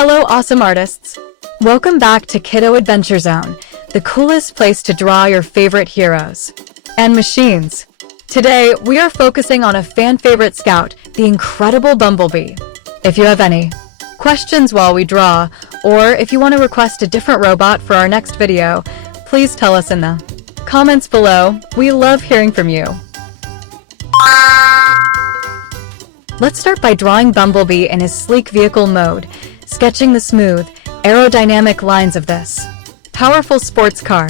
Hello, awesome artists! Welcome back to Kiddo Adventure Zone, the coolest place to draw your favorite heroes and machines. Today, we are focusing on a fan-favorite scout, the incredible Bumblebee. If you have any questions while we draw, or if you want to request a different robot for our next video, please tell us in the comments below. We love hearing from you. Let's start by drawing Bumblebee in his sleek vehicle mode, sketching the smooth, aerodynamic lines of this powerful sports car.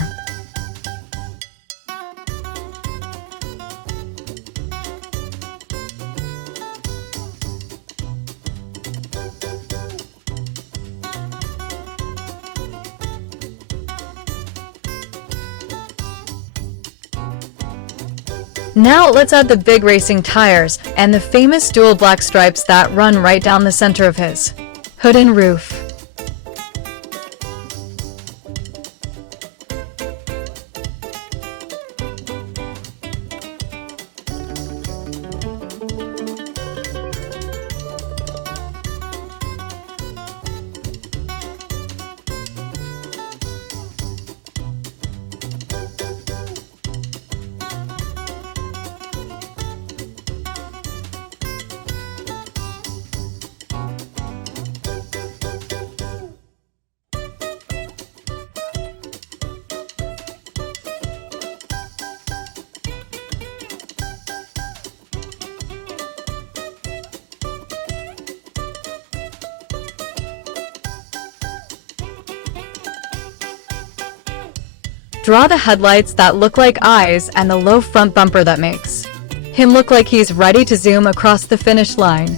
Now let's add the big racing tires and the famous dual black stripes that run right down the center of his hood and roof. Draw the headlights that look like eyes and the low front bumper that makes him look like he's ready to zoom across the finish line.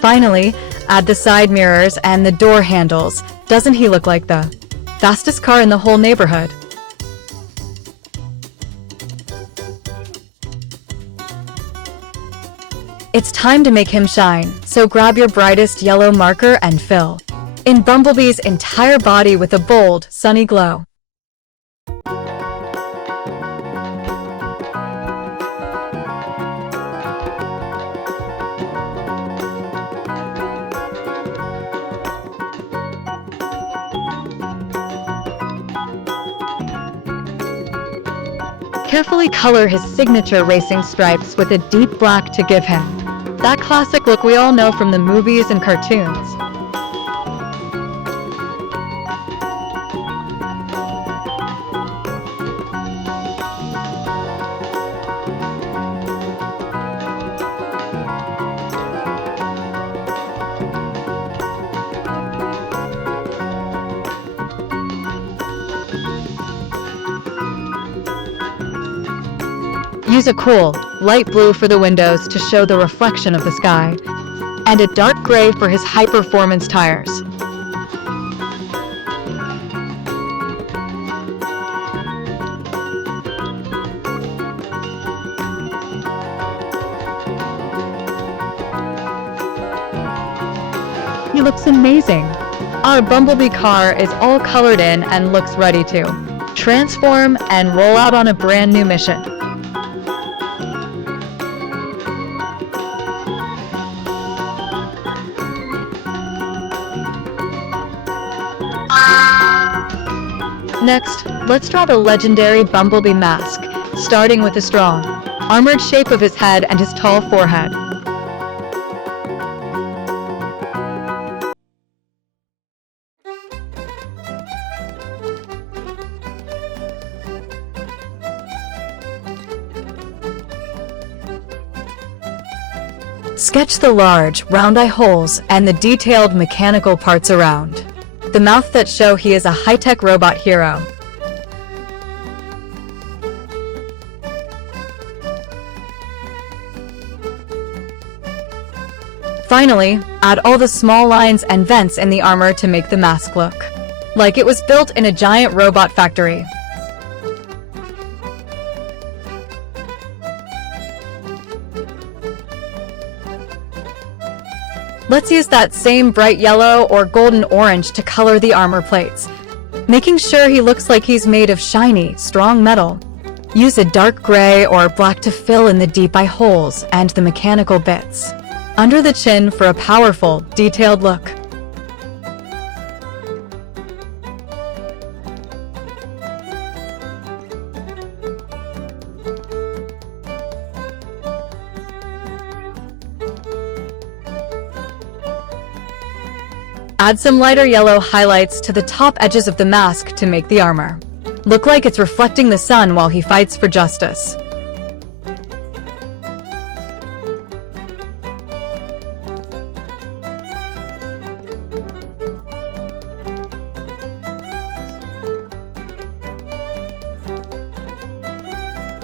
Finally, add the side mirrors and the door handles. Doesn't he look like the fastest car in the whole neighborhood? It's time to make him shine, so grab your brightest yellow marker and fill in Bumblebee's entire body with a bold, sunny glow. Carefully color his signature racing stripes with a deep black to give him that classic look we all know from the movies and cartoons. Use a cool, light blue for the windows to show the reflection of the sky, and a dark gray for his high-performance tires. He looks amazing! Our Bumblebee car is all colored in and looks ready to transform and roll out on a brand new mission. Next, let's draw the legendary Bumblebee Mask, starting with the strong, armored shape of his head and his tall forehead. Sketch the large, round eye holes and the detailed mechanical parts around the mouth that show he is a high-tech robot hero. Finally, add all the small lines and vents in the armor to make the mask look like it was built in a giant robot factory. Let's use that same bright yellow or golden orange to color the armor plates, making sure he looks like he's made of shiny, strong metal. Use a dark gray or black to fill in the deep eye holes and the mechanical bits under the chin for a powerful, detailed look. Add some lighter yellow highlights to the top edges of the mask to make the armor look like it's reflecting the sun while he fights for justice.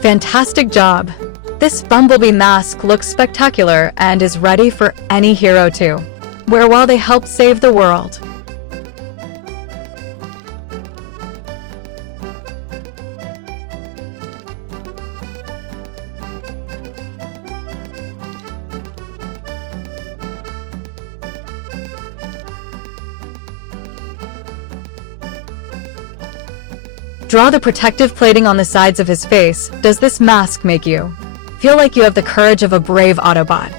Fantastic job! This Bumblebee mask looks spectacular and is ready for any hero to wear while they help save the world. Draw the protective plating on the sides of his face. Does this mask make you feel like you have the courage of a brave Autobot?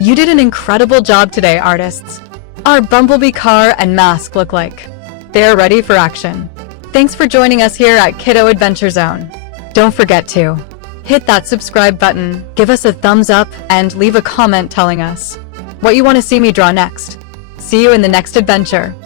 You did an incredible job today, artists. Our Bumblebee car and mask look like they're ready for action. Thanks for joining us here at Kiddo Adventure Zone. Don't forget to hit that subscribe button, give us a thumbs up, and leave a comment telling us what you want to see me draw next. See you in the next adventure.